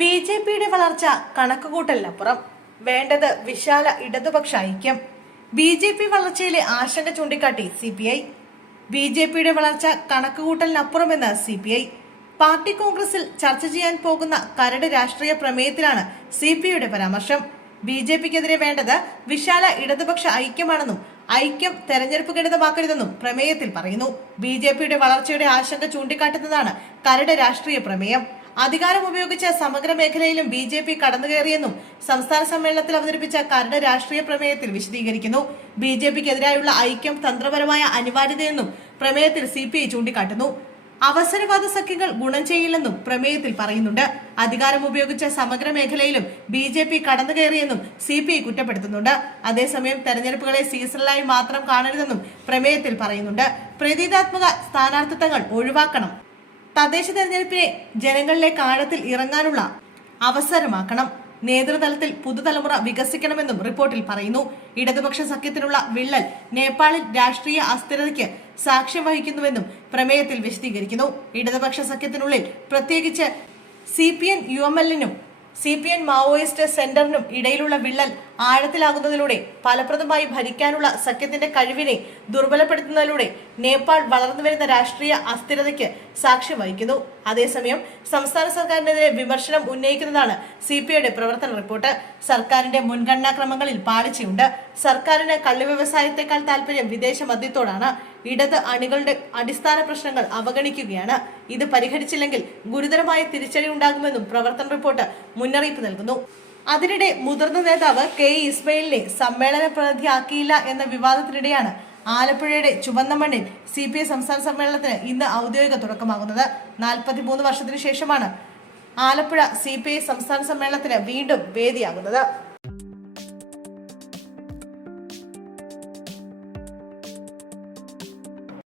B J പിയുടെ വളർച്ച കണക്കുകൂട്ടലിനപ്പുറം. വേണ്ടത് വിശാല ഇടതുപക്ഷ ഐക്യം. ബി ജെ പി വളർച്ചയിലെ ആശങ്ക ചൂണ്ടിക്കാട്ടി C P I. B J പിയുടെ വളർച്ച കണക്കുകൂട്ടലിനപ്പുറമെന്ന് സി പി ഐ. പാർട്ടി കോൺഗ്രസിൽ ചർച്ച ചെയ്യാൻ പോകുന്ന കരട് രാഷ്ട്രീയ പ്രമേയത്തിലാണ് സി പി ഐയുടെ പരാമർശം. ബി ജെ പിക്കെതിരെ വേണ്ടത് വിശാല ഇടതുപക്ഷ ഐക്യമാണെന്നും ഐക്യം തെരഞ്ഞെടുപ്പ് ഗണിതമാക്കരുതെന്നും പ്രമേയത്തിൽ പറയുന്നു. ബി ജെ പിയുടെ വളർച്ചയുടെ ആശങ്ക ചൂണ്ടിക്കാട്ടുന്നതാണ് കരട് രാഷ്ട്രീയ പ്രമേയം. അധികാരം ഉപയോഗിച്ച് സമഗ്ര മേഖലയിലും ബി ജെ പി കടന്നുകയറിയെന്നും സംസ്ഥാന സമ്മേളനത്തിൽ അവതരിപ്പിച്ച കരട് രാഷ്ട്രീയ പ്രമേയത്തിൽ വിശദീകരിക്കുന്നു. ബി ജെ പിക്കെതിരായുള്ള ഐക്യം തന്ത്രപരമായ അനിവാര്യതയെന്നും പ്രമേയത്തിൽ സി പി ഐ ചൂണ്ടിക്കാട്ടുന്നു. അവസരവാദ സഖ്യങ്ങൾ ഗുണം ചെയ്യില്ലെന്നും പ്രമേയത്തിൽ പറയുന്നുണ്ട്. അധികാരം ഉപയോഗിച്ച സമഗ്ര മേഖലയിലും ബി ജെ പി കടന്നുകയറിയെന്നും സി പി ഐ കുറ്റപ്പെടുത്തുന്നുണ്ട്. അതേസമയം തെരഞ്ഞെടുപ്പുകളെ സീസണലായി മാത്രം കാണരുതെന്നും പ്രമേയത്തിൽ പറയുന്നുണ്ട്. പ്രതീകാത്മക സ്ഥാനാർത്ഥിത്വങ്ങൾ ഒഴിവാക്കണം. തദ്ദേശ തെരഞ്ഞെടുപ്പിനെ ജനങ്ങളിലേക്ക് ആഴത്തിൽ ഇറങ്ങാനുള്ള അവസരമാക്കണം. നേതൃതലത്തിൽ പുതുതലമുറ വികസിക്കണമെന്നും റിപ്പോർട്ടിൽ പറയുന്നു. ഇടതുപക്ഷ സഖ്യത്തിനുള്ള വിള്ളൽ നേപ്പാളിൽ രാഷ്ട്രീയ അസ്ഥിരതയ്ക്ക് സാക്ഷ്യം വഹിക്കുന്നുവെന്നും പ്രമേയത്തിൽ വിശദീകരിക്കുന്നു. ഇടതുപക്ഷ സഖ്യത്തിനുള്ളിൽ പ്രത്യേകിച്ച് C P N U M എല്ലിനും C P N Maoist സെന്ററിനും ഇടയിലുള്ള വിള്ളൽ ആഴത്തിലാകുന്നതിലൂടെ ഫലപ്രദമായി ഭരിക്കാനുള്ള സഖ്യത്തിന്റെ കഴിവിനെ ദുർബലപ്പെടുത്തുന്നതിലൂടെ നേപ്പാൾ വളർന്നുവരുന്ന രാഷ്ട്രീയ അസ്ഥിരതയ്ക്ക് സാക്ഷ്യം വഹിക്കുന്നു. അതേസമയം സംസ്ഥാന സർക്കാരിനെതിരെ വിമർശനം ഉന്നയിക്കുന്നതാണ് സി പി ഐയുടെ പ്രവർത്തന റിപ്പോർട്ട്. സർക്കാരിന്റെ മുൻഗണനാക്രമങ്ങളിൽ പാളിച്ചയുണ്ട്. സർക്കാരിന് കള്ളു വ്യവസായത്തെക്കാൾ താല്പര്യം വിദേശ മദ്യത്തോടാണ്. ഇടത് അണികളുടെ അടിസ്ഥാന പ്രശ്നങ്ങൾ അവഗണിക്കുകയാണ്. ഇത് പരിഹരിച്ചില്ലെങ്കിൽ ഗുരുതരമായ തിരിച്ചടി ഉണ്ടാകുമെന്നും പ്രവർത്തന റിപ്പോർട്ട് മുന്നറിയിപ്പ് നൽകുന്നു. അതിനിടെ മുതിർന്ന നേതാവ് കെ ഇസ്മയിലിനെ സമ്മേളന പ്രതിനിധിയാക്കിയില്ല എന്ന വിവാദത്തിനിടെയാണ് ആലപ്പുഴയുടെ ചുവന്ന മണ്ണിൽ സി പി ഐ സംസ്ഥാന സമ്മേളനത്തിന് ഇന്ന് ഔദ്യോഗിക തുടക്കമാകുന്നത്. നാൽപ്പത്തിമൂന്ന് വർഷത്തിനു ശേഷമാണ് ആലപ്പുഴ സി പി ഐ സംസ്ഥാന സമ്മേളനത്തിന് വീണ്ടും വേദിയാകുന്നത്.